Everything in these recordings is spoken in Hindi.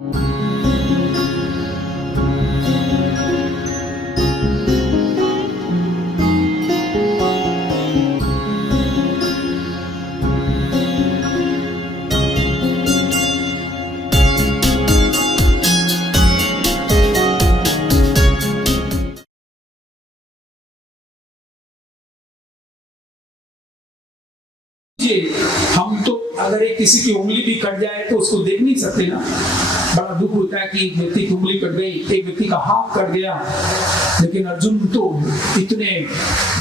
हम तो अगर एक किसी की उंगली भी कट जाए तो उसको देख नहीं सकते ना, बड़ा दुख होता है कि एक व्यक्ति की उंगली कट गई, एक व्यक्ति का हाथ कट गया। लेकिन अर्जुन तो इतने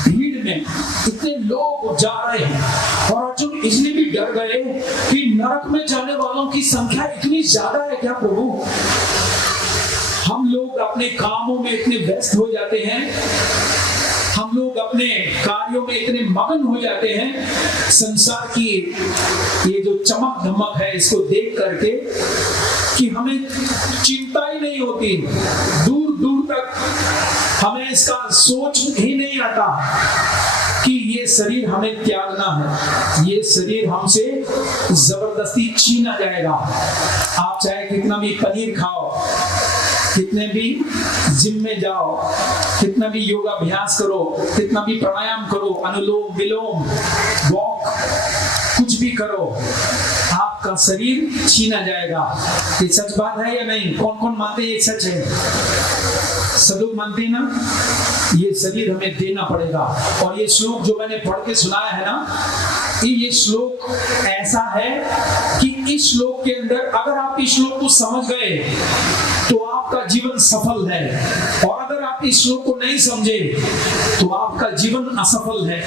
भीड़ में इतने लोग जा रहे हैं और अर्जुन इसलिए भी डर गए कि नरक में जाने वालों की संख्या इतनी ज्यादा है क्या प्रभु। हम लोग अपने कामों में इतने व्यस्त हो जाते हैं, हम लोग अपने कार्यों में इतने मगन हो जाते हैं, संसार की ये जो चमक धमक है इसको देख करके कि हमें चिंता ही नहीं होती, दूर दूर तक हमें इसका सोच ही नहीं आता कि ये शरीर हमें त्यागना है, ये शरीर हमसे जबरदस्ती छीना जाएगा। आप चाहे कितना भी पनीर खाओ, कितने भी जिम में जाओ, कितना भी योगाभ्यास करो, कितना भी प्राणायाम करो, अनुलोम विलोम वॉक कुछ भी करो, आपका शरीर छीना जाएगा। ये सच बात है या नहीं? कौन कौन मानते हैं ये सच है? सब लोग मानते हैं ना। ये शरीर हमें देना पड़ेगा। और ये श्लोक जो मैंने पढ़ के सुनाया है ना, ये श्लोक ऐसा है कि इस श्लोक के अंदर अगर आप इस श्लोक को समझ गए तो आपका जीवन सफल है, और अगर आप इस श्लोक को नहीं समझे तो आपका जीवन असफल है।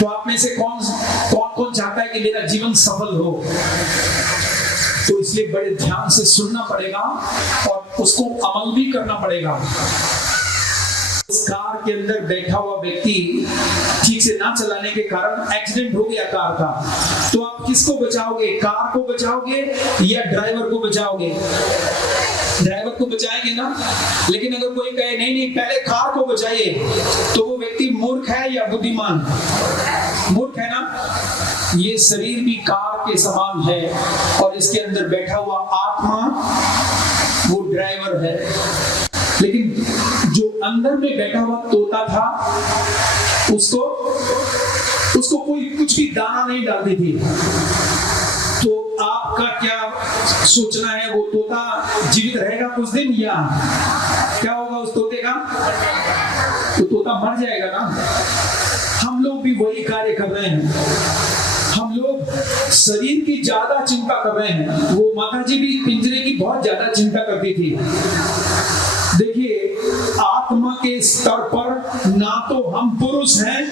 तो आप में से कौन कौन चाहता है कि मेरा जीवन सफल हो? तो इसलिए बड़े ध्यान से सुनना पड़ेगा और उसको अमल भी करना पड़ेगा। उस कार के अंदर बैठा हुआ व्यक्ति ठीक से ना चलाने के कारण एक्सीडेंट हो गया कार का, तो आप किसको बचाओगे? कार को बचाओगे या ड्राइवर को बचाओगे? ड्राइवर को बचाएंगे ना। लेकिन अगर कोई कहे नहीं नहीं पहले कार को बचाइए, तो वो व्यक्ति मूर्ख है या बुद्धिमान? मूर्ख है ना। ये शरीर भी कार के समान है और इसके अंदर बैठा हुआ आत्मा वो ड्राइवर है। लेकिन जो अंदर में बैठा हुआ तोता था उसको कोई कुछ भी दाना नहीं डालती थी। तो आपका क्या सोचना है, वो तोता जीवित रहेगा कुछ दिन या क्या होगा उस तोते का? तो तोता मर जाएगा ना। हम लोग भी वही कार्य कर रहे हैं। हम लोग शरीर की ज्यादा चिंता कर रहे हैं। वो माता जी भी पिंजरे की बहुत ज्यादा चिंता करती थी। देखिए, आत्मा के स्तर पर ना तो हम पुरुष हैं,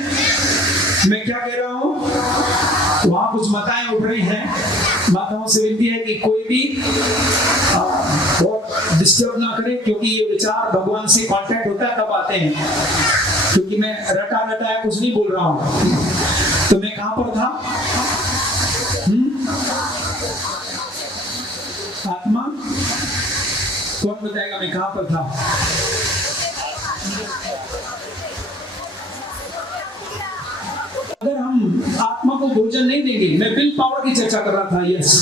मैं क्या कह रहा हूं, वहां कुछ माताएं उठ रही हैं। माताओं से विनती है कि कोई भी बहुत डिस्टर्ब ना करे, क्योंकि ये विचार भगवान से कांटेक्ट होता है तब आते हैं। क्योंकि मैं रटा रटाया कुछ नहीं बोल रहा हूं। तो मैं कहां पर था? आत्मा, कौन बताएगा मैं कहां पर था? अगर हम आत्मा को भोजन नहीं देंगे, मैं विल पावर की चर्चा कर रहा था, यस,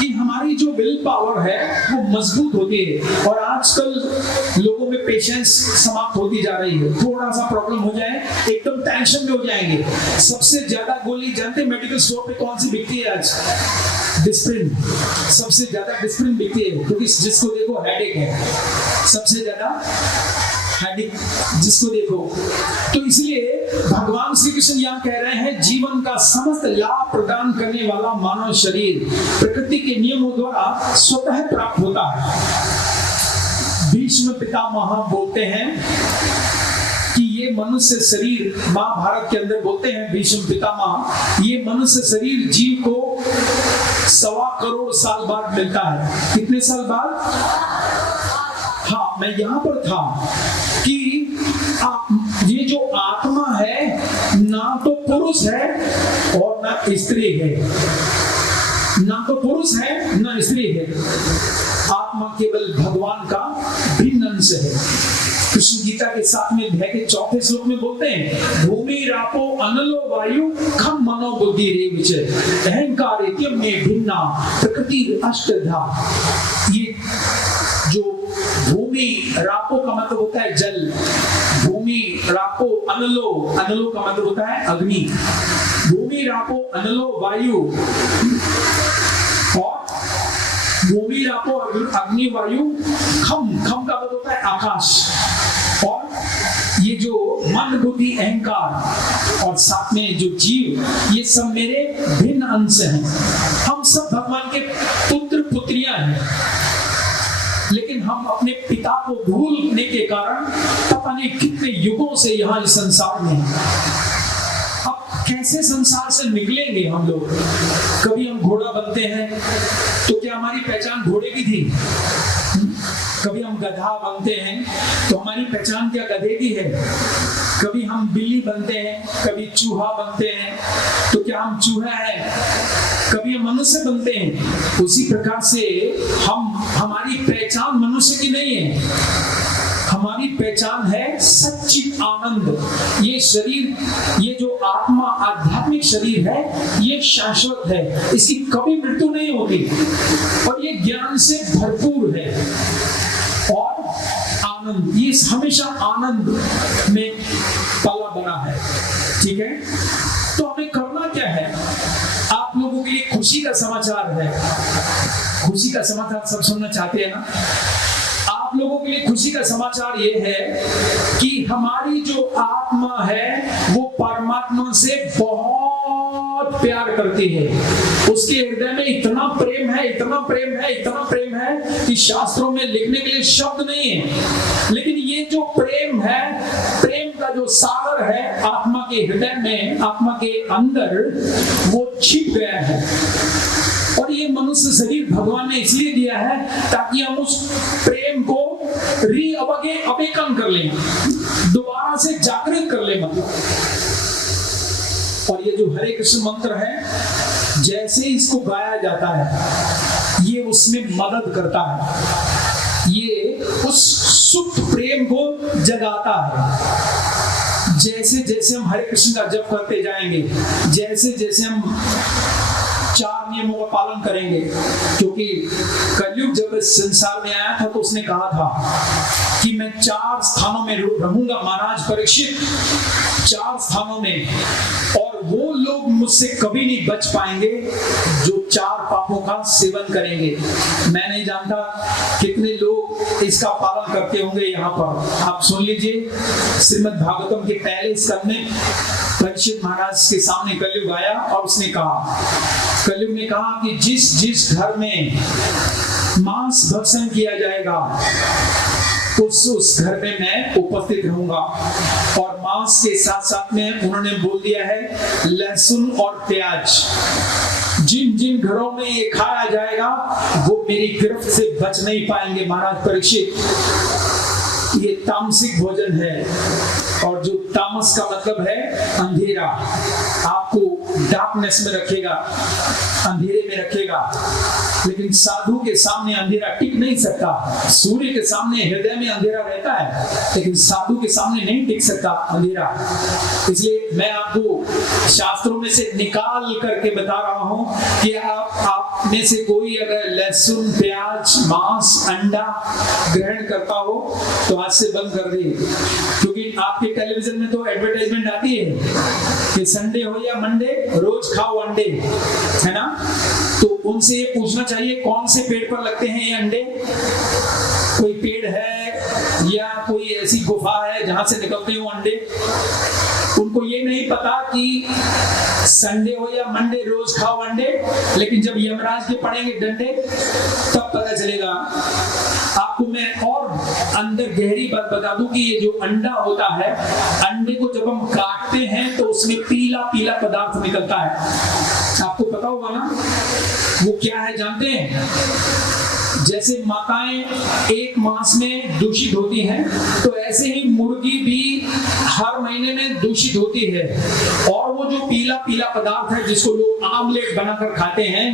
कि हमारी जो विल पावर है वो मजबूत होती है। और आजकल लोगों में पेशेंस समाप्त होती जा रही है। थोड़ा सा प्रॉब्लम हो जाए एकदम टेंशन में हो जाएंगे। सबसे ज्यादा गोली जानते मेडिकल स्टोर पे कौन सी बिकती है आज? डिस्प्रिन। सबसे ज्यादा डिस्प्रिन बिकती है, क्योंकि जिसको देखो हेडेक है, सबसे ज्यादा हेडेक जिसको देखो। तो इसलिए भगवान श्री कृष्ण यहाँ कह रहे हैं, जीवन का समस्त लाभ प्रदान करने वाला मानव शरीर प्रकृति के नियमों द्वारा स्वतः प्राप्त होता है। भीष्म पितामह बोलते हैं कि ये मनुष्य शरीर, महाभारत के अंदर बोलते हैं भीष्म पितामह, ये मनुष्य शरीर जीव को 1.25 करोड़ साल बाद मिलता है। कितने साल बाद? हाँ, मैं यहां पर था कि ये जो आत्मा है ना तो पुरुष है और ना स्त्री है, ना तो पुरुष है ना स्त्री है। आत्मा केवल भगवान का भिन्न अंश है। कृष्ण गीता के 7वें अध्याय के 4थे श्लोक में बोलते हैं, भूमि रापो अनलो वायु खम मनो बुद्धि रेविच अहंकार में भिन्ना प्रकृति अष्टधा। ये रापो का मतलब होता है जल, भूमि रापो अनलो, अनलो का मतलब होता है अग्नि, भूमि रापो अनलो वायु, और भूमि रापो अग्नि वायु खम, खम का मतलब होता है आकाश। और ये जो मन बुद्धि अहंकार और साथ में जो जीव, ये सब मेरे भिन्न अंश हैं। हम सब भगवान के पुत्र पुत्रियां हैं, लेकिन हम अपने पिता को भूलने के कारण पता नहीं कितने युगों से यहाँ इस संसार में हैं। अब कैसे संसार से निकलेंगे हम लोग? कभी हम घोड़ा बनते हैं तो क्या हमारी पहचान घोड़े की थी? कभी हम गधा बनते हैं तो हमारी पहचान क्या गधे की है? कभी हम बिल्ली बनते हैं, कभी चूहा बनते हैं तो क्या हम चूहा है? कभी हम मनुष्य बनते हैं। उसी प्रकार से हमारी पहचान मनुष्य की नहीं है, हमारी पहचान है सच्चित आनंद। ये शरीर, ये जो आत्मा आध्यात्मिक शरीर है, ये शाश्वत है, इसकी कभी मृत्यु नहीं होती और ये ज्ञान से भरपूर है और आनंद, ये हमेशा आनंद में पला बना है। ठीक है, तो हमें करना क्या है? आप लोगों के लिए खुशी का समाचार है। खुशी का समाचार सब सुनना चाहते हैं ना? आप लोगों के लिए खुशी का समाचार ये है कि हमारी जो आत्मा है वो परमात्मा से बहुत प्यार करती है। उसके हृदय में इतना प्रेम है, इतना प्रेम है, इतना प्रेम है कि शास्त्रों में लिखने के लिए शब्द नहीं है। लेकिन ये जो प्रेम है, प्रेम का जो सागर है आत्मा के हृदय में, आत्मा के अंदर, वो छिप गया है। और ये मनुष्य शरीर भगवान ने इसलिए दिया है ताकि हम उस प्रेम को अवेकन कर लें, दोबारा से जागृत कर लें। मतलब, और ये जो हरे कृष्ण मंत्र है, जैसे इसको गाया जाता है, ये उसमें मदद करता है, ये उस सुप्त प्रेम को जगाता है। जैसे जैसे हम हरे कृष्ण का जप करते जाएंगे, जैसे जैसे हम 4 नियमों का पालन करेंगे, क्योंकि कलयुग जब इस संसार में आया था तो उसने कहा था कि मैं 4 स्थानों में रहूंगा, महाराज परीक्षित, 4 स्थानों में, और वो लोग मुझसे कभी नहीं बच पाएंगे जो 4 पापों का सेवन करेंगे। मैं नहीं जानता कितने लोग इसका पालन करते होंगे यहाँ पर। आप सुन लीजिए, श्रीमद् भागवतम के पहले स्कंद में परीक्षित महाराज के सामने कलयुग आया और उसने कहा, कलयुग ने कहा कि जिस जिस घर में मांस भक्षण किया जाएगा उस घर में मैं उपस्थित रहूंगा। और मांस के साथ साथ में उन्होंने बोल दिया है लहसुन और प्याज। जिन जिन घरों में ये खाया जाएगा वो मेरी गिरफ्त से बच नहीं पाएंगे। महाराज परीक्षित, ये तामसिक भोजन है, और जो तामस का मतलब है अंधेरा, आपको डार्कनेस में रखेगा, अंधेरे में रखेगा। लेकिन साधु के सामने अंधेरा टिक नहीं सकता। सूर्य के सामने हृदय में अंधेरा रहता है, लेकिन साधु के सामने नहीं टिक सकता अंधेरा। इसलिए मैं आपको शास्त्रों में से निकाल करके बता रहा हूं कि आप में से कोई अगर लहसुन, प्याज, मांस, अंडा ग्रहण करता हो तो आज से बंद कर दे। क्योंकि आपके टेलीविजन में तो एडवर्टाइजमेंट आती है कि संडे हो या मंडे रोज खाओ अंडे, है ना? तो उनसे ये पूछना चाहिए कौन से पेड़ पर लगते हैं ये अंडे? कोई पेड़ है या कोई ऐसी गुफा है जहां से निकलते हो अंडे? उनको ये नहीं पता कि संडे हो या मंडे रोज खाओ अंडे, लेकिन जब यमराज के पड़ेंगे डंडे तब पता चलेगा। आपको मैं और अंदर गहरी बात बता दूं कि ये जो अंडा होता है, अंडे को जब हम काटते हैं तो उसमें पीला पीला पदार्थ निकलता है। आपको पता होगा ना वो क्या है, जानते हैं? जैसे माताएं 1 मास में दूषित होती हैं, तो ऐसे ही मुर्गी भी हर महीने में दूषित होती है। और वो जो पीला पीला पदार्थ है जिसको लोग आमलेट बनाकर खाते हैं,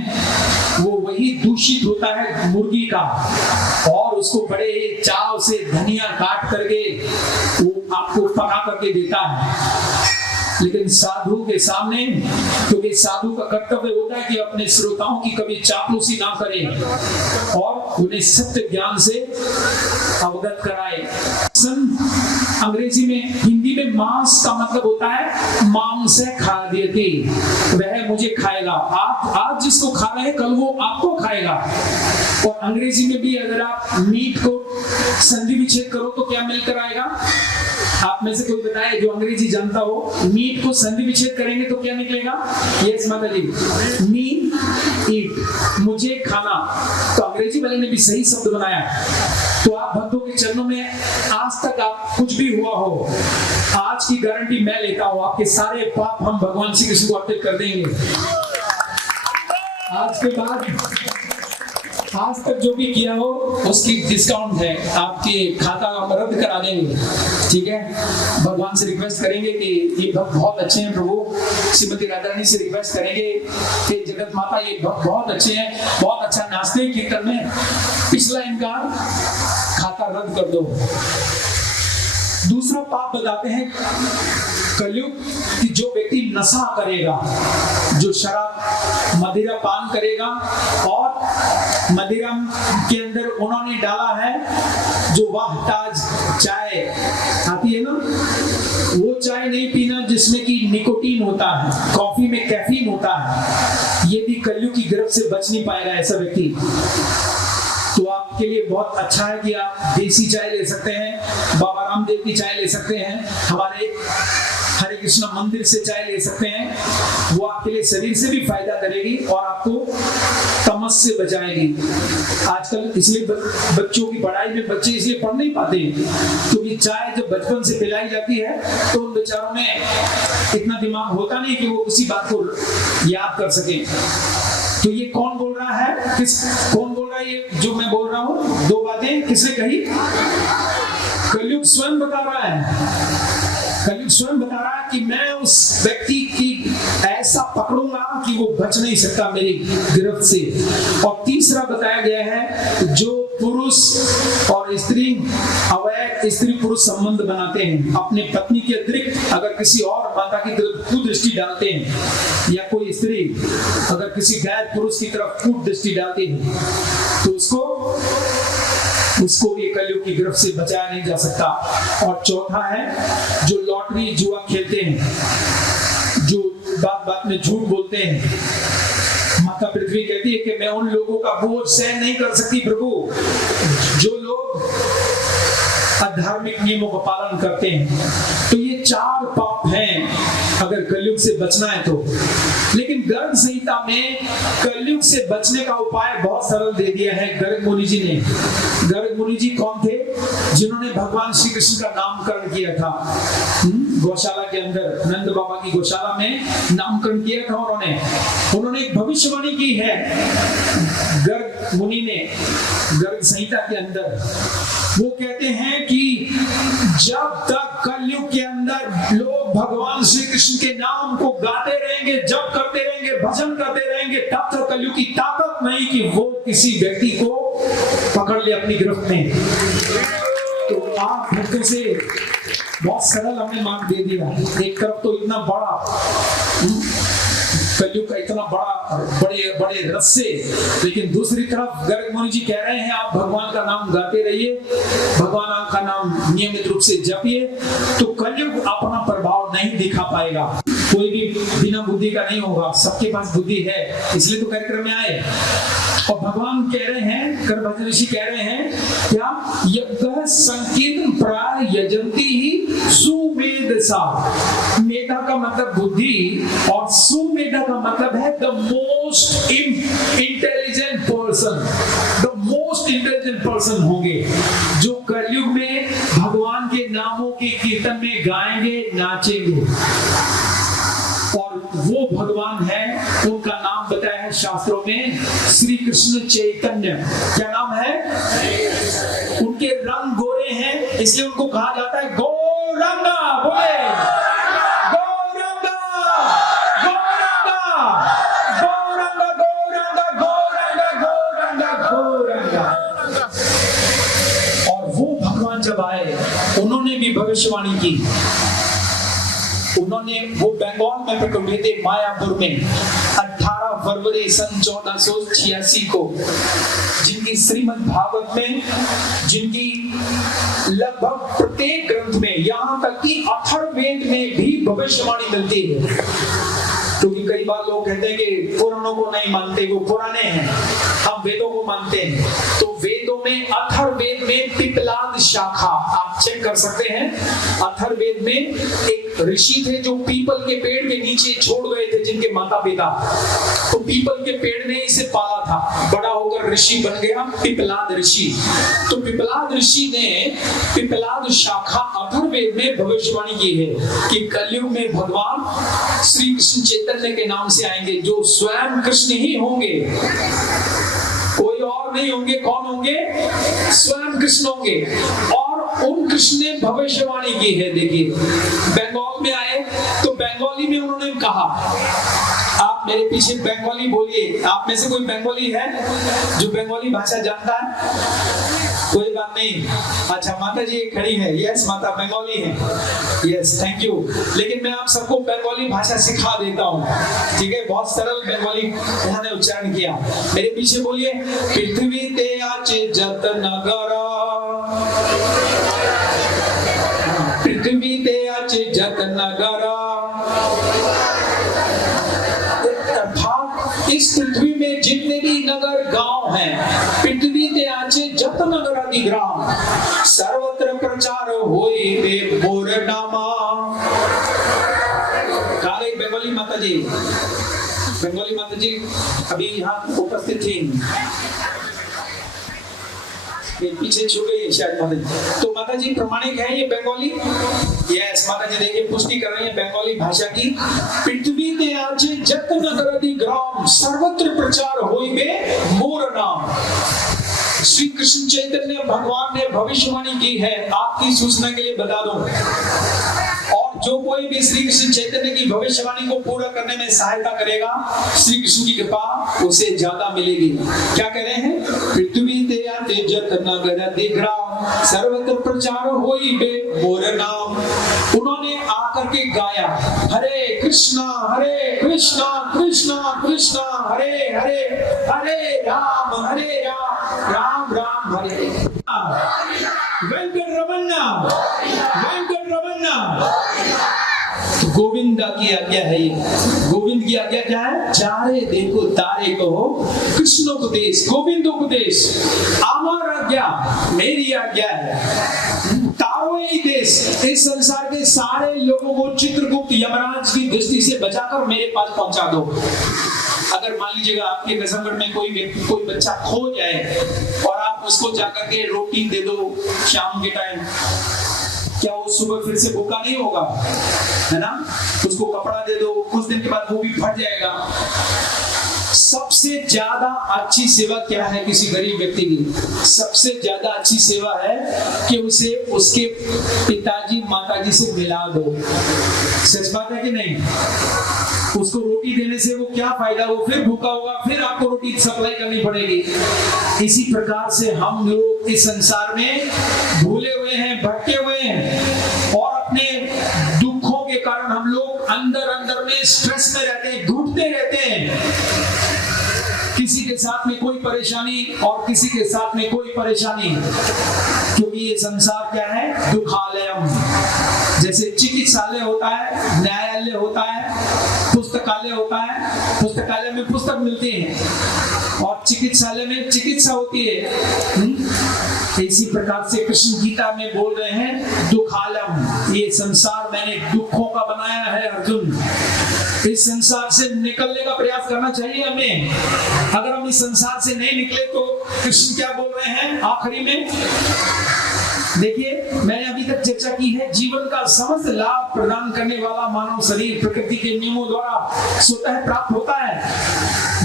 वो वही दूषित होता है मुर्गी का। और उसको बड़े चाव से धनिया काट करके वो आपको पका करके देता है। लेकिन साधु के सामने, क्योंकि साधु का कर्तव्य होता है कि अपने श्रोताओं की कभी चापलूसी ना करे और उन्हें सत्य ज्ञान से अवगत कराए। अंग्रेजी में, हिंदी में मांस का मतलब होता है मांस खाद्यते, वह मुझे खाएगा। आप आज जिसको खा रहे हैं कल वो आपको खाएगा। और अंग्रेजी में भी अगर आप मीट को संधि विच्छेद करो तो क्या मिलकर आएगा? आप में से कोई बताए जो अंग्रेजी जानता हो, मीट को संधि विच्छेद करेंगे तो क्या निकलेगा? यस माता जी, मी ईट, मुझे खाना। तो अंग्रेजी वाले ने भी सही शब्द बनाया। तो आप भक्तों के चरणों में आज तक आप कुछ भी हुआ हो, आज की गारंटी मैं लेता हूं, आपके सारे पाप हम भगवान श्री कृष्ण को अर्पित कर देंगे। आज के बाद आज तक जो भी किया हो उसकी डिस्काउंट है, आपके खाता हम रद्द करा देंगे। ठीक है, भगवान से रिक्वेस्ट करेंगे कि ये भक्त बहुत अच्छे हैं प्रभु, श्रीमती राधा रानी से रिक्वेस्ट करेंगे कि जगत माता ये भक्त बहुत अच्छे हैं, बहुत अच्छा नाचते हैं कीर्तन में, पिछला इनका खाता रद्द कर दो। दूसरा पाप बताते हैं कलयुग कि जो व्यक्ति नशा करेगा, जो शराब मदिरा पान करेगा, और मदिरा के अंदर उन्होंने डाला है जो वाह ताज चाय आती है ना, वो चाय नहीं पीना जिसमें कि निकोटीन होता है, कॉफी में कैफीन होता है। ये भी कलयुग की गिरफ्त से बच नहीं पाएगा ऐसा व्यक्ति। तो आपके लिए बहुत अच्छा है कि आप देसी चाय ले सकते हैं, बाबा रामदेव की चाय ले सकते हैं, हमारे हरे कृष्ण मंदिर से चाय ले सकते हैं। वो आपके लिए शरीर से भी फायदा करेगी और आपको तमस से बचाएगी। आजकल इसलिए बच्चों की पढ़ाई में बच्चे इसलिए पढ़ नहीं पाते क्योंकि चाय जब बचपन से पिलाई जाती है तो उन बेचारों में इतना दिमाग होता नहीं कि वो उसी बात को याद कर सके। तो ये कौन बोल रहा है? कौन बोल रहा है ये जो मैं बोल रहा हूँ? दो बातें किसने कही? कलयुग स्वयं बता रहा है। कलयुग स्वयं बता रहा है कि मैं उस व्यक्ति की ऐसा पकड़ूंगा कि वो बच नहीं सकता मेरी गिरफ्त से। और तीसरा बताया गया है जो पुरुष और स्त्री अवैध स्त्री पुरुष संबंध बनाते हैं, अपने पत्नी के अतिरिक्त अगर किसी और माता की तरफ कुदृष्टि डालते हैं, या कोई स्त्री अगर किसी गैर पुरुष की तरफ कुदृष्टि डालती है तो उसको भी कलयुग की गिरफ्त से बचाया नहीं जा सकता। और चौथा है जो लॉटरी जुआ खेलते हैं, जो बात बात में झूठ बोलते हैं। माता पृथ्वी कहती है कि मैं उन लोगों का बोझ सहन नहीं कर सकती प्रभु जो लोग अधार्मिक नियमों का पालन करते हैं। तो ये 4 पाप हैं अगर कलयुग से बचना है तो। लेकिन गर्ग संहिता में कलयुग से बचने का उपाय बहुत सरल दे दिया है गर्ग मुनि जी ने। गर्ग मुनि जी कौन थे? जिन्होंने भगवान श्री कृष्ण का नामकरण किया था गौशाला के अंदर, नंद बाबा की गौशाला में नामकरण किया था उन्होंने एक भविष्यवाणी की है गर्ग मुनि ने गर्ग संहिता के अंदर। वो कहते हैं कि जब तक कलयुग के अंदर लोग भगवान श्री कृष्ण के नाम को गाते रहेंगे, जप करते रहेंगे, भजन करते रहेंगे, तब तक कलयुग की ताकत नहीं कि वो किसी व्यक्ति को पकड़ ले अपनी गिरफ्त में। तो आप भक्तों से बहुत सरल हमने मार्ग दे दिया। एक तरफ तो इतना बड़ा कलयुग का इतना बड़े बड़े रस्से, लेकिन दूसरी तरफ गर्ग मुनि जी कह रहे हैं आप भगवान का नाम गाते रहिए, भगवान का नाम नियमित रूप से जपिए, तो कलयुग अपना प्रभाव नहीं दिखा पाएगा। कोई भी बिना बुद्धि का नहीं होगा, सबके पास बुद्धि है, इसलिए तो कार्यक्रम में आए। और भगवान कह रहे हैं, करभजन ऋषि कह रहे हैं क्या? यज्ञ संकीर्तन प्राय यजंती ही सुमेध सा। मेधा का मतलब बुद्धि और सुमेधा का मतलब है the most intelligent person. The most intelligent person होंगे जो कलयुग में भगवान के नामों के कीर्तन में गाएंगे, नाचेंगे। और वो भगवान है, उनका नाम बताया है शास्त्रों में श्री कृष्ण चैतन्य। क्या नाम है? उनके रंग गोरे हैं, इसलिए उनको कहा जाता है गौरंगा। बोले गौरंगा, गौरंगा, गौरंगा, गौरंगा, गौरंगा, गौरंगा, गौरंगा। और वो भगवान जब आए उन्होंने भी भविष्यवाणी की उन्होंने वो बंगाल में प्रकट हुए थे, मायापुर में 18 फरवरी सन 1486 को, जिनकी श्रीमद् भागवत में, जिनकी लगभग प्रत्येक ग्रंथ में, यहाँ तक कि अथर्ववेद में भी भविष्यवाणी मिलती है। क्योंकि कई बार लोग कहते हैं कि पुराणों को नहीं मानते, वो पुराने हैं, हम वेदों को मानते हैं। तो वेदों में अथर्ववेद में पिपलाद शाखा, आप चेक कर सकते हैं, अथर्ववेद में एक ऋषि थे जो पीपल के पेड़ के नीचे छोड़ गए थे जिनके माता पिता, तो पीपल के पेड़ ने इसे पाला था, बड़ा होकर ऋषि बन गया, पिपलाद ऋषि। तो पिपलाद ऋषि ने पिपलाद शाखा अथर्ववेद में भविष्यवाणी की है कि कलयुग में भगवान श्री कृष्ण चैतन्य के नाम से आएंगे, जो स्वयं कृष्ण ही होंगे, कोई और नहीं होंगे। कौन होंगे? स्वयं कृष्ण होंगे। और उन कृष्ण ने भविष्यवाणी की है। देखिए, बंगाल में आए तो बंगाली में उन्होंने कहा, आप मेरे पीछे बंगाली बोलिए। आप में से कोई बंगाली है जो बंगाली भाषा जानता है? कोई बात नहीं। अच्छा, माता जी खड़ी है। यस माता, बंगाली है। Yes, thank you. लेकिन मैं आप सबको बंगाली भाषा सिखा देता हूँ, ठीक है? बहुत सरल बंगाली उन्होंने उच्चारण किया। मेरे पीछे बोलिए, पृथ्वी ते आचे जत नगरा, पृथ्वी ते आचे जत नगरा। इस पृथ्वी में जितने भी नगर गांव हैं, पृथ्वी ते आचे जत नगर आदि ग्राम, सर्वत्र प्रचार होई बे मोर नामा। कहाँ गई बंगाली माता जी? बंगाली माता जी अभी यहाँ उपस्थित थी, पीछे छू गई शायद माता जी। तो माता जी प्रमाणिक है ये बंगाली? यस माता जी, देखिए पुष्टि कर रही है बंगाली भाषा की। पृथ्वी ते आचे जत नगर आदि ग्राम, सर्वत्र प्रचार होइबे मोर नाम। श्री कृष्ण चैतन्य भगवान ने भविष्यवाणी की है, आपकी सूचना के लिए बता दूं। और जो कोई भी श्री कृष्ण चैतन्य की भविष्यवाणी को पूरा करने में सहायता करेगा, श्री कृष्ण की कृपा उसे ज्यादा मिलेगी। क्या कह रहे हैं? पृथ्वी ते आते जत नगर आदि ग्राम, सर्वत्र प्रचार होई बे मोर नाम। उन्होंने आकर के गाया, हरे कृष्णा कृष्णा कृष्णा हरे हरे, हरे राम राम राम हरे। वेंकट रमन्ना, वेंकट रमन्ना। गोविंदा की आज्ञा है ये। गोविंद की आज्ञा क्या है? चारे देखो तारे कहो कृष्णोपदेश, गोविंदोपदेश। आमार आज्ञा, मेरी आज्ञा है। तारों ही देश, इस संसार के सारे लोगों को चित्रगुप्त यमराज की दृष्टि से बचाकर मेरे पास पहुंचा दो। अगर मान लीजिएगा आपके नजर में कोई बच्चा खो जाए और आप उसको जाकर के रोटी दे दो शाम के टाइम, क्या वो सुबह फिर से भूखा नहीं होगा? है ना? उसको कपड़ा दे दो, कुछ दिन के बाद वो भी फट जाएगा। सबसे ज्यादा अच्छी सेवा क्या है किसी गरीब व्यक्ति की? सबसे ज्यादा अच्छी सेवा है कि उसे उसके पिताजी माताजी से मिला दो। सच बात है कि नहीं? उसको रोटी देने से वो क्या फायदा? वो फिर भूखा होगा, फिर आपको रोटी सप्लाई करनी पड़ेगी। इसी प्रकार से हम लोग इस संसार में भूले हुए हैं, भटके हुए हैं, और अपने दुखों के कारण हम लोग अंदर अंदर में स्ट्रेस में रहते हैं, घुटते रहते हैं। किसी के साथ में कोई परेशानी और किसी के साथ में कोई परेशानी, क्योंकि ये संसार क्या है? दुखालयम। जैसे चिकित्सालय होता है, न्यायालय होता है, पुस्तकालय होता है, पुस्तकालय में पुस्तक मिलती है और चिकित्सालय में चिकित्सा होती है। इसी प्रकार से कृष्ण गीता में बोल रहे हैं दुखालम, ये संसार मैंने दुखों का बनाया है अर्जुन। इस संसार से निकलने का प्रयास करना चाहिए हमें। अगर हम इस संसार से नहीं निकले तो कृष्ण क्या बोल रहे हैं आखिरी में? देखिए, मैंने अभी तक चर्चा की है, जीवन का समस्त लाभ प्रदान करने वाला मानव शरीर प्रकृति के नियमों द्वारा स्वतः प्राप्त होता है।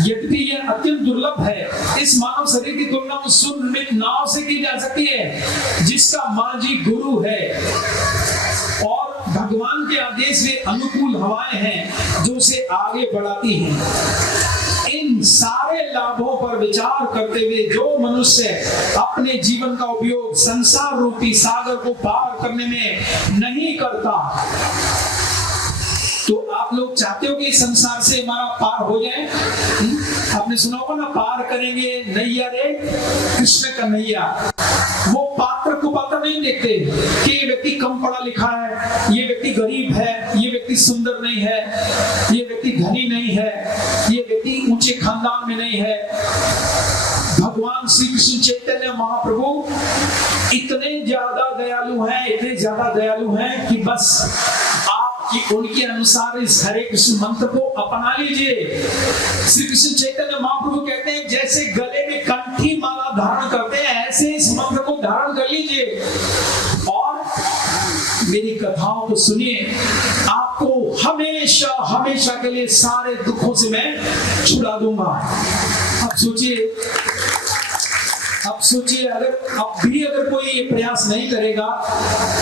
यद्यपि यह अत्यंत दुर्लभ है, इस मानव शरीर की तुलना उस सुनिर्मित नाव से की जा सकती है जिसका मांझी गुरु है और भगवान के आदेश से अनुकूल हवाएं हैं जो उसे आगे बढ़ाती हैं। इन सारे लाभों पर विचार करते हुए जो मनुष्य अपने जीवन का उपयोग संसार रूपी सागर को पार करने में नहीं करता, तो आप लोग चाहते हो कि इस संसार से हमारा पार हो जाए? आपने सुना होगा ना, पार करेंगे नैया रे कृष्ण का नैया। वो पात्र को पात्र नहीं देखते कि ये व्यक्ति कम पढ़ा लिखा है, ये व्यक्ति गरीब है, ये व्यक्ति सुंदर नहीं है, ये व्यक्ति धनी नहीं है, ये व्यक्ति ऊंचे खानदान में नहीं है। भगवान श्री कृष्ण चैतन्य महाप्रभु इतने ज्यादा दयालु हैं, इतने ज्यादा दयालु हैं कि बस कि उनके अनुसार इस हरे कृष्ण मंत्र को अपना लीजिए। श्री कृष्ण चैतन्य महाप्रभु कहते हैं जैसे गले में कंठी माला धारण करते हैं, ऐसे इस मंत्र को धारण कर लीजिए और मेरी कथाओं को सुनिए। आपको हमेशा हमेशा के लिए सारे दुखों से मैं छुड़ा दूंगा। अब सोचिए अगर अब भी अगर कोई ये प्रयास नहीं करेगा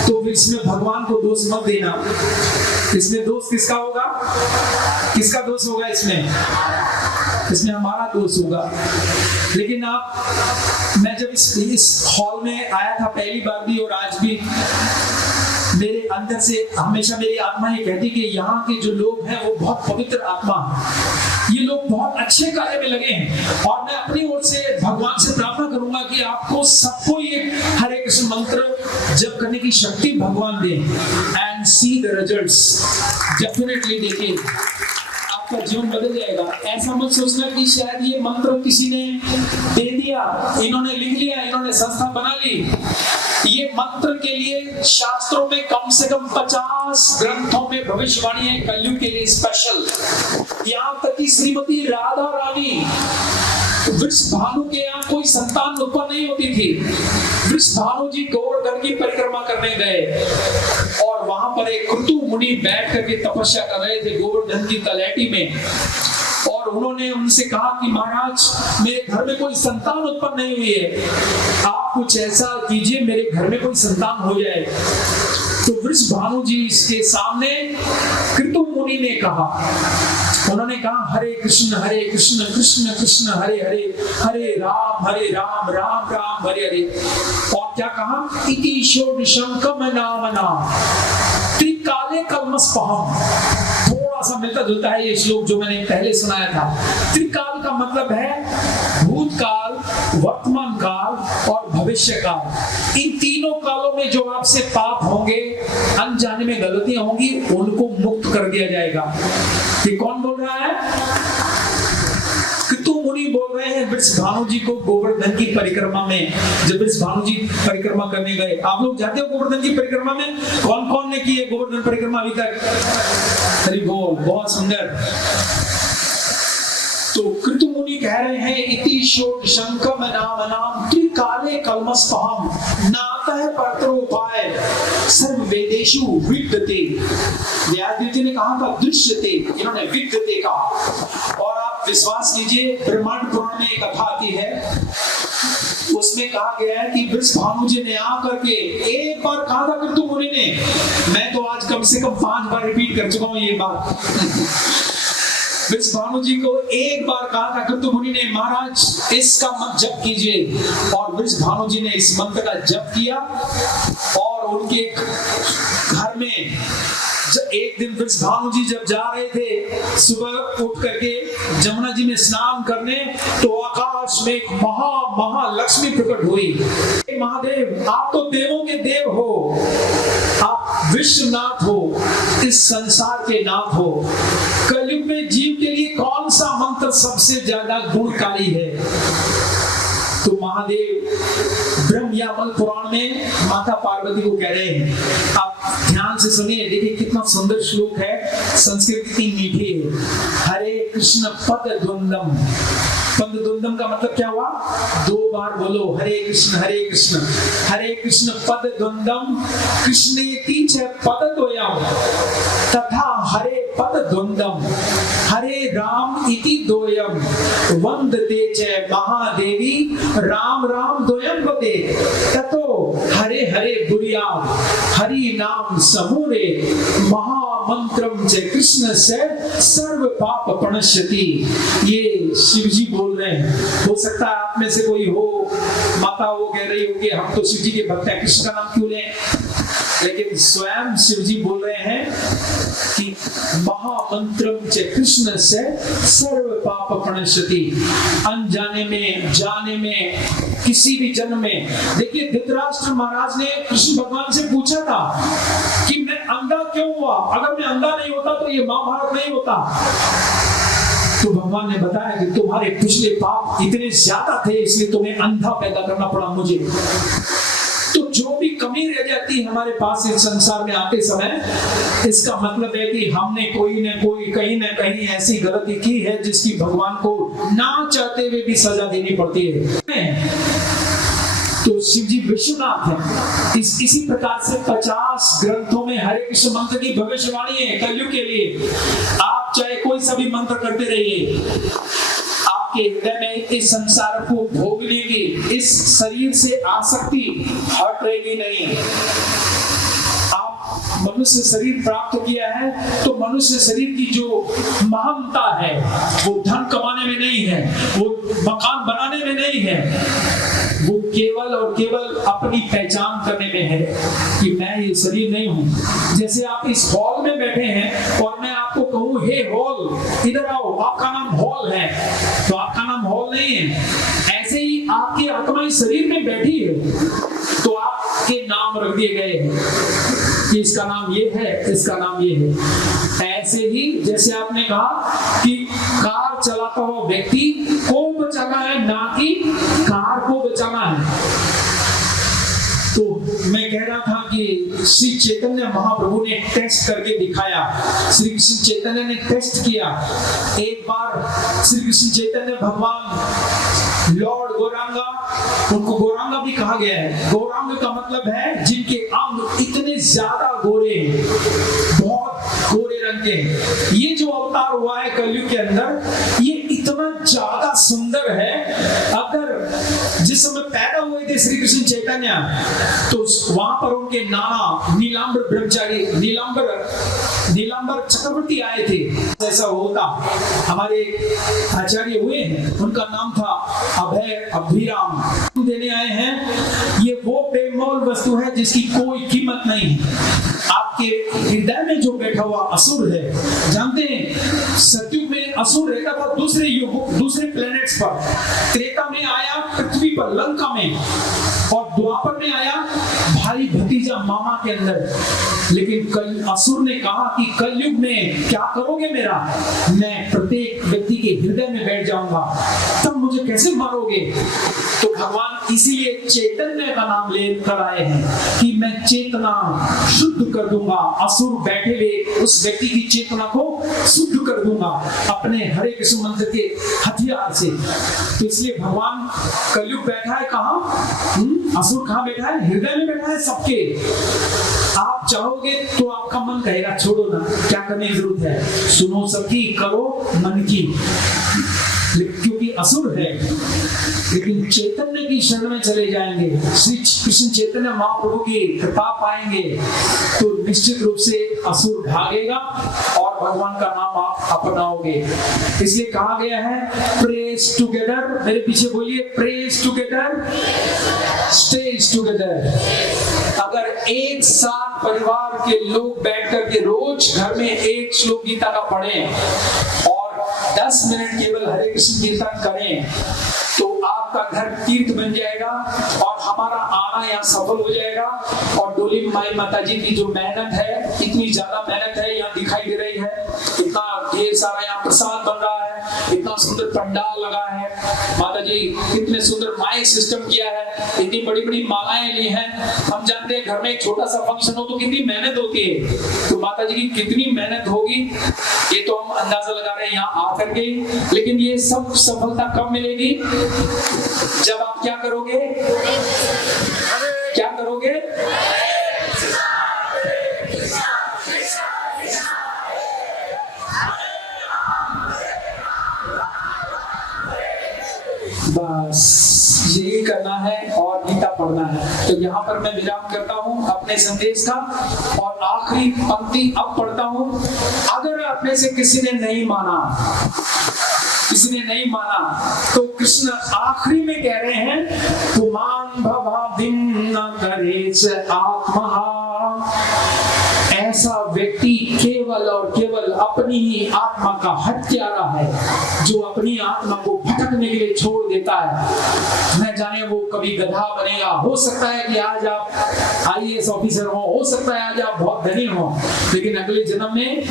तो फिर इसमें भगवान को दोष मत देना। इसमें दोष किसका होगा? किसका दोष होगा? इसमें हमारा दोष होगा। लेकिन मैं जब इस हॉल में आया था पहली बार भी और आज भी, मेरे अंदर से हमेशा मेरी आत्मा ये कहती कि यहाँ के जो लोग हैं वो बहुत पवित्र आत्मा हैं, ये लोग बहुत अच्छे कार्य में लगे हैं। और मैं अपनी ओर से भगवान से प्रार्थना करूंगा कि आपको सबको ये हरे कृष्ण मंत्र जप करने की शक्ति भगवान दे। And see the results, definitely देखिए आपका जीवन बदल जाएगा। ऐसा मत सोचना कि शायद ये मंत्र किसी ने दे दिया, इन्होंने लिख लिया, इन्होंने संस्था बना ली। ये मंत्र के लिए शास्त्रों में कम से कम 50 ग्रंथों में भविष्यवाणी है कलयुग के लिए स्पेशल। यहाँ तक कि श्रीमती राधा रानी वृषभानु के यहाँ कोई संतान उत्पन्न नहीं होती थी। वृषभानु जी गोवर्धन की परिक्रमा करने गए और वहां पर एक क्रतु मुनि बैठ करके तपस्या कर रहे थे गोवर्धन की तलहटी में। और उन्होंने उनसे कहा कि महाराज मेरे घर में कोई संतान उत्पन्न नहीं हुई है, आप कुछ ऐसा कीजिए मेरे घर में कोई संतान हो जाए। तो वृषभानु जी इसके सामने क्रतु मुनि ने कहा, उन्होंने कहा हरे कृष्ण कृष्ण कृष्ण हरे हरे, हरे राम राम राम हरे हरे। और क्या कहा? इति षोडशं कमनामना त्रिकाले कल्मषपहम्। थोड़ा सा मिलता जुलता है ये श्लोक जो मैंने पहले सुनाया था। त्रिकाल का मतलब है भूतकाल, वर्तमान काल और भविष्य काल। इन तीनों कालों में जो आपसे पाप होंगे, अनजाने में गलतियां होंगी, उनको मुक्त कर दिया जाएगा। ये कौन बोल रहा है? क्रतु मुनि बोल रहे हैं वृषभानु जी को गोवर्धन की परिक्रमा में। जब वृषभानु जी परिक्रमा करने गए, आप लोग जाते हो गोवर्धन की परिक्रमा में? कौन कौन ने की है गोवर्धन परिक्रमा अभी तक? हरि बोल, बहुत सुंदर। तो क्रतु मुनि कह रहे हैं इति षोडशं कमनामनां त्रिकाले कल्मषपहम् नातः परतरोपाय सर्व वेदेषु विद्यते। व्यासदेव ने कहा था दृश्यते, इन्होंने विद्यते कहा। और आप विश्वास कीजिए ब्रह्मांड पुराण में एक कथा आती है, उसमें कहा गया है कि वृषभानु जी ने आकर के एक बार कहा था क्रतु मुनि ने, मैं तो आज कम से कम 5 बार रिपीट कर चुका हूं ये बात। वृषभानु जी को एक बार कहा था क्रतु मुनि ने, महाराज इसका मंत्र जप कीजिए। और वृषभानु जी ने इस मंत्र का जप किया और उनके घर में एक दिन वृषभानु जी जब जा रहे थे सुबह उठ करके जमुना जी में स्नान करने, तो आकाश में एक महालक्ष्मी प्रकट हुई। महादेव आप तो देवों के देव हो, आप विश्वनाथ हो, इस संसार के नाथ हो। कलयुग में जीव के लिए कौन सा मंत्र सबसे ज्यादा गुणकारी है? तो महादेव ब्रह्मयामल पुराण में माता पार्वती को कह रहे हैं। आप ध्यान से सुनिए, देखिए कितना सुंदर श्लोक है, संस्कृत कितनी मीठी है। हरे कृष्ण पद द्वंदम। पद द्वंदम का मतलब क्या हुआ? 2 बार बोलो हरे कृष्ण पद द्वंदम कृष्णेति च पदद्वयम् तथा हरे पद द्वंदम हरे राम इति द्वयम् वंदते च महादेवी राम द्वयम् वदे ततो हरे हरे बुरियाम हरि नाम समूरे महामंत्रम च कृष्ण से सर्व पाप प्रणश्यति। ये शिव जी बोल रहे हैं। हो सकता है आप में से कोई हो, माता वो कह रही होगी हम तो शिव जी के भक्त हैं, कृष्ण का नाम क्यों लें? लेकिन स्वयं शिव जी बोल रहे हैं कि महामंत्रम च कृष्ण से सर्व पाप प्रणश्यति। अनजाने में, जाने में, किसी भी जन्म में। देखिए धृतराष्ट्र महाराज ने कृष्ण भगवान से पूछा था कि मैं अंधा क्यों हुआ, अगर मैं अंधा नहीं होता तो ये महाभारत नहीं होता। तो भगवान ने बताया कि तुम्हारे पिछले पाप इतने ज्यादा थे, इसलिए तुम्हें अंधा पैदा करना पड़ा मुझे। तो जो भी कमी रह जाती है हमारे पास इस संसार में आते समय, इसका मतलब है कि हमने कोई न कोई कहीं न कहीं ऐसी गलती की है जिसकी भगवान को ना चाहते हुए भी सजा देनी पड़ती है। तो शिव जी विश्वनाथ है। इसी प्रकार से 50 ग्रंथों में हरे कृष्ण मंत्र की भविष्यवाणी है कलयुग के लिए। आप चाहे कोई सा भी मंत्र करते रहिए, आपके हृदय में इस संसार को भोगने की, इस शरीर से आसक्ति हटेगी नहीं। आप मनुष्य शरीर प्राप्त किया है तो मनुष्य शरीर की जो महानता है वो धन कमाने में नहीं है, वो मकान बनाने में नहीं है, वो केवल और केवल अपनी पहचान करने में है कि मैं ये शरीर नहीं हूं। जैसे आप इस हॉल में बैठे हैं और मैं आपको कहूं हे हॉल इधर आओ, आपका नाम हॉल है, तो आपका नाम हॉल नहीं है। ऐसे ही आपकी आत्मा इस शरीर में बैठी है तो आपके नाम रख दिए गए हैं कि इसका नाम ये है, इसका नाम ये है। ऐसे ही जैसे आपने कहा कि कार चलाता हुआ व्यक्ति को बचाना है, ना कि कार को बचाना है। तो मैं कह रहा था कि श्री चैतन्य महाप्रभु ने टेस्ट करके दिखाया। श्री कृष्ण चैतन्य ने टेस्ट किया। एक बार श्री कृष्ण चैतन्य भगवान लॉर्ड गौरांगा, उनको गौरांगा भी कहा गया है। गौरांग का मतलब है जिनके अंग इतने ज्यादा गोरे, बहुत गोरे रंग के। ये जो अवतार हुआ है कलयुग के अंदर, ये इतना ज्यादा सुंदर है। अगर जिस समय पैदा हुए थे श्री कृष्ण चैतन्य, तो वहां पर उनके नाना नीलांबर ब्रह्मचारी, नीलांबर चक्रवर्ती आए थे। ऐसा होता हमारे आचार्य हुए हैं, उनका नाम था अभय अभिराम, देने आए हैं। ये वो बेमोल वस्तु है जिसकी कोई कीमत नहीं। आपके हृदय में जो बैठा हुआ असुर है, जानते हैं सतयुग में असुर रहता था दूसरे युग, दूसरे प्लैनेट्स पर। त्रेता में आया पृथ्वी पर, लंका में, और द्वापर में आया भाई भतीजा मामा के अंदर। लेकिन कल असुर ने कहा कि कलयुग में क्या करोगे मेरा, मैं प्रत्येक व्यक्ति के हृदय में बैठ जाऊंगा, तब मुझे कैसे मारोगे। तो भगवान इसीलिए चैतन्य का नाम लेकर आए हैं कि मैं चेतना शुद्ध कर दूंगा, असुर बैठे हुए उस व्यक्ति की चेतना को शुद्ध कर दूंगा अपने हरे कृष्ण मंत्र के हथियार से। तो इसलिए भगवान कलयुग बैठा है कहाँ, असुर कहाँ बैठा है, हृदय में बैठा है सबके। आप चाहोगे तो आपका मन कहेगा छोड़ो ना, क्या करने की जरूरत है, सुनो सबकी, करो मन की, क्योंकि असुर है। लेकिन चैतन्य की शरण में चले जाएंगे, श्री कृष्ण चैतन्य महाप्रभु की कृपा पाएंगे, तो निश्चित रूप से असुर भागेगा और भगवान का नाम आप अपनाओगे। इसलिए कहा गया है प्रेज टुगेदर, मेरे पीछे बोलिए प्रेज टुगेदर, स्टेज टुगेदर। अगर एक साथ परिवार के लोग बैठ करके रोज घर में एक श्लोक गीता का पढ़ें और 10 मिनट केवल हरे कृष्ण कीर्तन करें, तो आपका घर तीर्थ बन जाएगा और हमारा आना यहाँ सफल हो जाएगा। और डोली माई माता जी की जो मेहनत है, इतनी ज्यादा मेहनत है, यहाँ दिखाई दे रही है। इतना ढेर सारा यहाँ प्रसाद बन रहा है, इतना सुंदर पंडाल लगा है, माता जी कितने सुंदर माइक सिस्टम किया है, इतनी बड़ी बड़ी मालाएं ली हैं। हम जानते हैं घर में एक छोटा सा फंक्शन हो तो कितनी मेहनत होती है, तो माता जी की कितनी मेहनत होगी ये तो हम अंदाजा लगा रहे हैं यहाँ आकर के। लेकिन ये सब सफलता कब मिलेगी, जब आप क्या करोगे, क्या करोगे, बस यही करना है और गीता पढ़ना है। तो यहाँ पर मैं विराम करता हूँ अपने संदेश का और आखिरी पंक्ति अब पढ़ता हूँ। अगर अपने से किसी ने नहीं माना, किसी ने नहीं माना, तो कृष्ण आखिरी में कह रहे हैं पुमान भवा भिन्न करेच आत्मा। ऐसा व्यक्ति केवल और केवल अपनी ही आत्मा का हत्यारा है, जो अपनी आत्मा को भटकने के लिए छोड़ देता है। न जाने वो कभी गधा बनेगा, हो सकता है कि आज आप IAS ऑफिसर हो सकता है आज आप बहुत धनी हो, लेकिन अगले जन्म में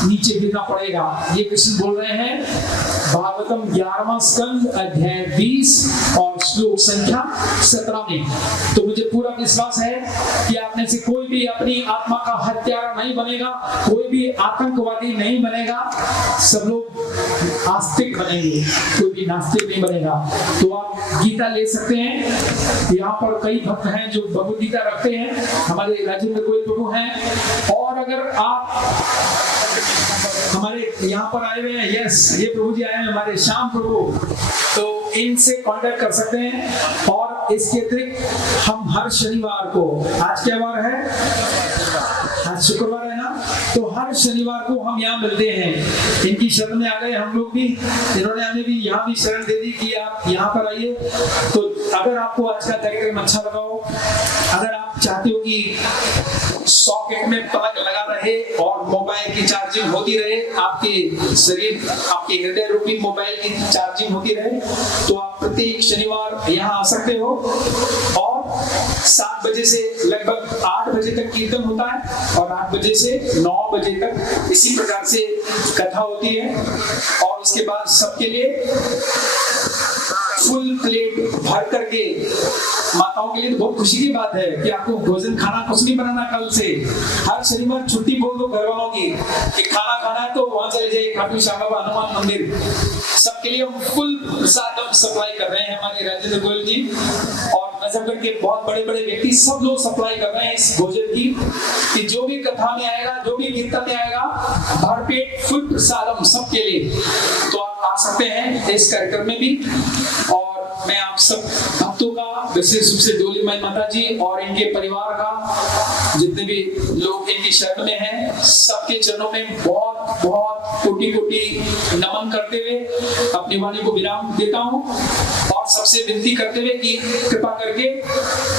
नीचे गिरना पड़ेगा। ये कृष्ण बोल रहे हैं भागवतम 11वां स्कंद अध्याय 20 और श्लोक संख्या 17 में। तो मुझे पूरा विश्वास है कि आप में से कोई भी अपनी आत्मा का हत्यारा नहीं बनेगा, कोई भी आतंकवादी नहीं बनेगा, सब लोग आस्तिक बनेंगे, कोई भी नास्तिक नहीं बनेगा। तो आप गीता ले सकते हैं। यहाँ पर कई भक्त हैं जो भगवद गीता रखते हैं, हमारे राजेंद्र गोयल प्रभु हैं। और अगर आप हमारे यहाँ पर आए हुए हैं, यस ये प्रभु जी आए हैं हमारे श्याम प्रभु, तो इनसे कांटेक्ट कर सकते हैं। और इसके अतिरिक्त हम हर शनिवार को, आज क्या वार है, आज शुक्रवार है ना, तो हर शनिवार को हम यहाँ मिलते हैं। इनकी शरण में आ गए हम लोग भी, इन्होंने हमें भी यहाँ भी शरण दे दी कि आप यहाँ पर आइए। तो अगर आपको आज का कार्यक्रम अच्छा लगा हो, अगर आप चाहते हो कि सॉकेट में प्लग लगा रहे और मोबाइल की चार्जिंग होती रहे, आपके शरीर, आपके हृदय रूपी मोबाइल की चार्जिंग होती रहे, तो आप प्रत्येक शनिवार यहाँ आ सकते हो। और 7 बजे से लगभग 8 बजे तक कीर्तन होता है और 8 बजे से 9 बजे तक इसी प्रकार से कथा होती है। और उसके बाद सबके लिए फुल प्लेट भर करके, माताओं के लिए तो बहुत खुशी की बात है कि आपको भोजन खाना कुछ नहीं बनाना कल से। हर शनिवार छुट्टी बोल दो घर वालों की कि खाना खाना है तो वहां चले जाइए, खाटू श्याम बाबा हनुमान मंदिर। सबके लिए हम फुल प्रसाद सप्लाई कर रहे हैं, हमारे राजेंद्र गोयल जी और नजफगढ़ के बहुत बड़े बड़े व्यक्ति सब लोग सप्लाई कर रहे हैं इस भोजन की, कि जो भी कथा में आएगा, जो भी कीर्तन में आएगा, भरपेट फुल प्रसाद हम सबके लिए। तो आप आ सकते हैं इस कार्यक्रम में भी। और मैं आप सब भक्तों का, विशेष रूप से डोली माई माता जी और इनके परिवार का, जितने भी लोग इनकी शरण में हैं, सबके चरणों में बहुत बहुत कोटि कोटि नमन करते हुए अपनी वाणी को विराम देता हूँ। और सबसे विनती करते हुए कि कृपा करके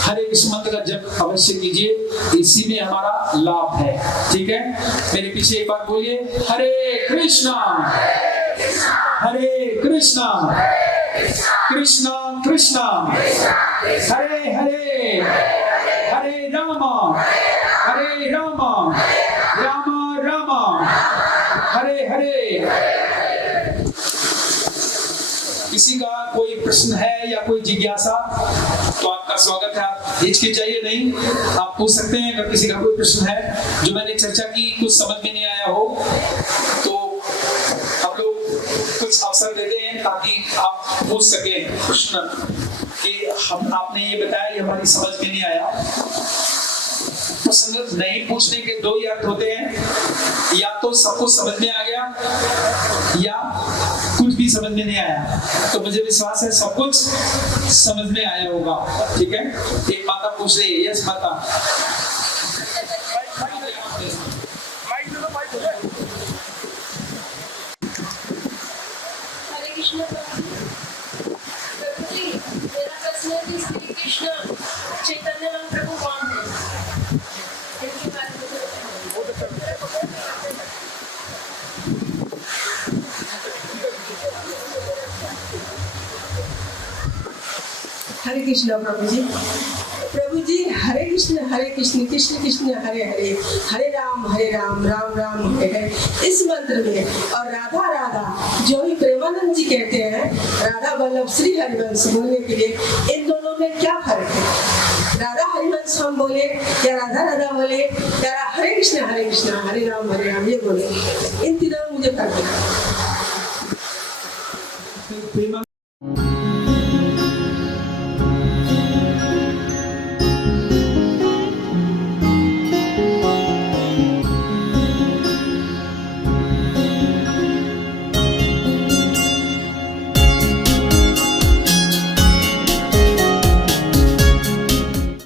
हरे कृष्ण मंत्र का जप अवश्य कीजिए, इसी में हमारा लाभ है। ठीक है, मेरे पीछे एक बार बोलिए, हरे कृष्णा हरे कृष्णा कृष्णा कृष्णा हरे हरे, हरे रामा रामा रामा हरे हरे। किसी का कोई प्रश्न है या कोई जिज्ञासा तो आपका स्वागत है, आप हिचकिचाइए नहीं, आप पूछ सकते हैं। अगर किसी का कोई प्रश्न है जो मैंने चर्चा की कुछ समझ में नहीं आया हो, तो हम लोग कुछ अवसर देते हैं ताकि आप पूछ सके प्रश्न कि हम आपने ये बताया ये हमारी समझ में नहीं आया। प्रश्न नहीं पूछने के दो ही अर्थ होते हैं, या तो सब कुछ समझ में आ गया या कुछ भी समझ में नहीं आया। तो मुझे विश्वास है सब कुछ समझ में आया होगा। ठीक है, एक माता पूछ रही है, यस माता। हरे कृष्ण प्रभु जी, मेरा प्रश्न है कि श्री कृष्ण चैतन्य प्रभु कौन है? इनके बारे में हरे कृष्ण प्रभु जी हरे कृष्ण कृष्ण कृष्ण हरे हरे, हरे राम राम राम हरे हरे। इस मंत्र में और राधा राधा जो ही प्रेमानंद जी कहते हैं, राधा वल्लभ श्री हरिवंश बोलने के लिए, इन दोनों में क्या फर्क है? राधा हरिवंश हम बोले या राधा राधा बोले या हरे कृष्ण हरे राम ये बोले, इन तीनों में मुझे फर्क है।